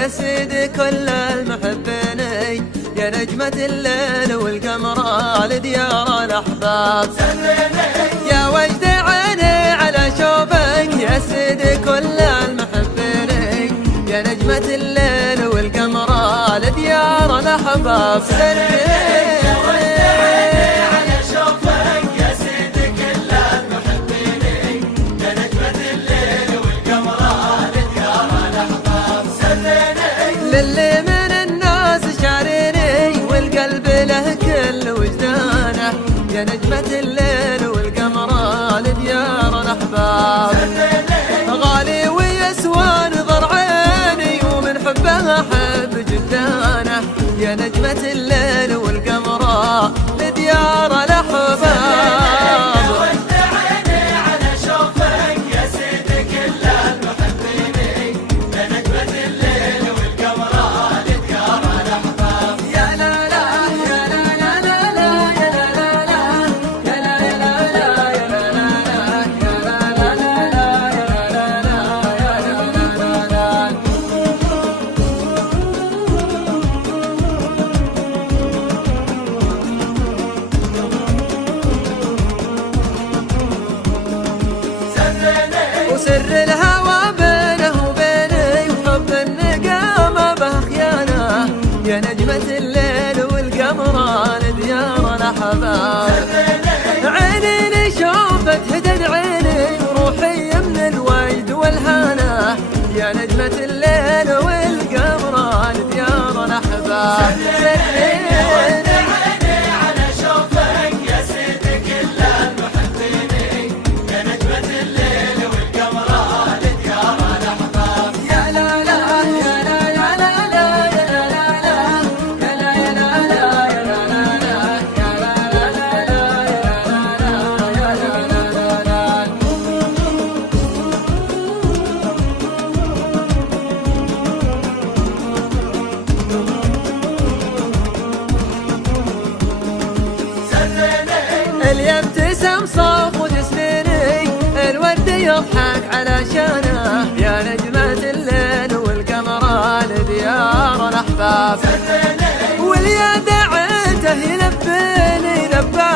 يا سيدي كل المحبين، يا نجمة الليل والقمر لديار الأحباب. يا وجد عيني على شوفك يا سيدي كل المحبين، يا نجمة الليل والقمر لديار الأحباب. يا وجد عيني على شوفك يا سيدي كل المحبين، يا نجمة الليل والقمر لديار الأحباب. للي من الناس شعريني والقلب له كل وجدانه، يا نجمة الليل والقمر لديار الأحباب. غالي ويسوى نظر عيني ومن حبه أحب جدانه، يا نجمة الليل والقمر لديار الأحباب. يا وجد عيني على شوفك يا سيدي كل المحبين، يا نجمة الليل والقمر لديار الأحباب. يا لا لا يا لا لا لا لا يا لا لا لا يا لا لا لا يا لا لا لا يا لا لا لا يا لا لا لا. وسر الهوى بينه وبيني وحب النقامة به خيانة، يا نجمة الليل والقمر لديار الأحباب. عيني لشوفت هدد عيني وروحي من الوجد والهانة، يا نجمة الليل والقمر لديار الأحباب. اللي ابتسم صاف وجسميني الورد يضحك علشانه، يا نجمة الليل والقمر لديار الأحباب. واللي دعيته يلبيني لبى